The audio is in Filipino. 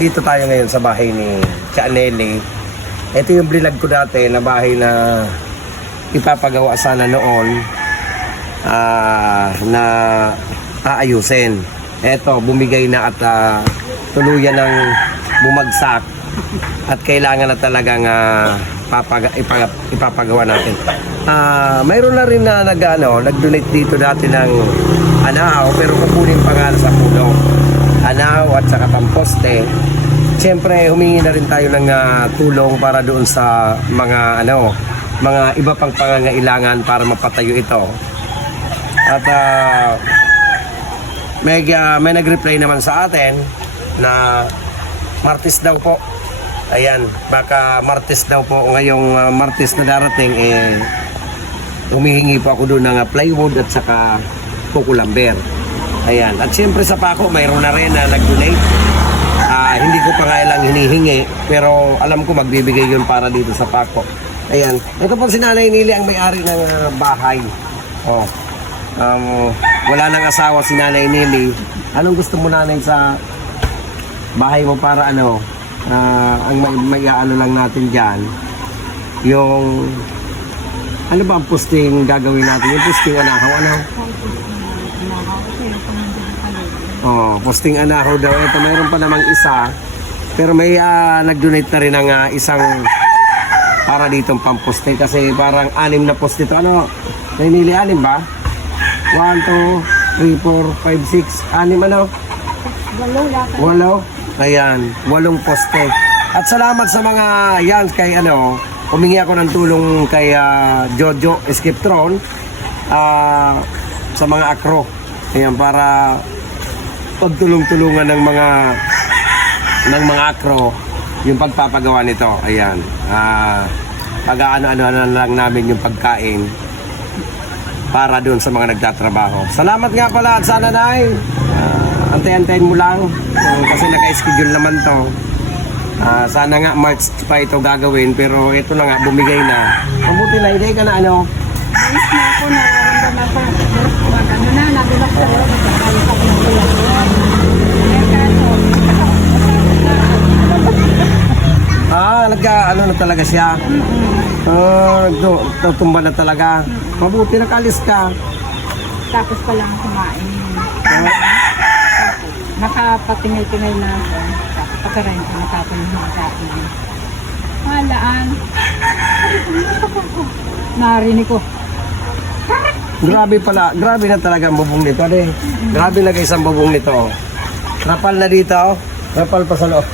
Dito tayo ngayon sa bahay ni Tia Nelly. Ito yung blinag ko dati na bahay na ipapagawa sana noon na aayusin. Ito, bumigay na at tuluyan ng bumagsak at kailangan na talagang ipapagawa natin. Mayroon na rin na nag-donate dito dati ng anahaw pero kukunin pangalan sa puno. Anahaw at saka pamposte. Siyempre humingi na rin tayo ng tulong para doon sa mga iba pang pangangailangan para mapatayo ito. At may nag-reply naman sa atin na Martes daw po. Ayan, baka Martes daw po ngayong Martes na darating humihingi po ako doon ng plywood at saka kukulamber. Ayan, at siyempre sa pako mayroon na rin na nag-donate. Hindi ko pa nga lang hinihingi pero alam ko magbibigay yun para dito sa pako. Ayan, ito po si Nanay Nili ang may-ari ng bahay. Wala nang asawa si Nanay Nili. Anong gusto mo, Nanay, sa bahay mo para ang may lang natin dyan yung ano ba ang posting gagawin natin? Yung posting anahaw, posting anahaw daw. Ito mayroon pa namang isa pero may nag-donate na rin ng isang para ditong pamposte kasi parang 6 na poste ito. Nainili 6 ba? 1, 2, 3, 4, 5, 6 6 Ayan, 8 poste. At salamat sa mga yan kay humingi ako ng tulong kay Jojo Skiptron sa mga akro. Ayan, para pagtulong-tulungan ng mga akro yung pagpapagawa nito. Ayan, pag-ano lang namin yung pagkain para doon sa mga nagtatrabaho. Salamat nga pala at sana, Nay, antay-antayin mo lang kasi naka-schedule naman to. Sana nga March pa ito gagawin pero ito na nga, bumigay na. Mabuti na, hindi ka na Ayos na ako, nararamdaman ko. Nagulat ko. na talaga siya. Nagtumba na talaga. Mabuti nakalis ka. Tapos pa lang kumain. Nakapatingay-tingay na ako. Pagkarain ko, natapon yung mga kain. Malaan. Narinig ko. Grabe pala, grabe na talaga ang bubong nito. Grabe na guys ang bubong nito. Rapal na dito. Rapal pa sa loob.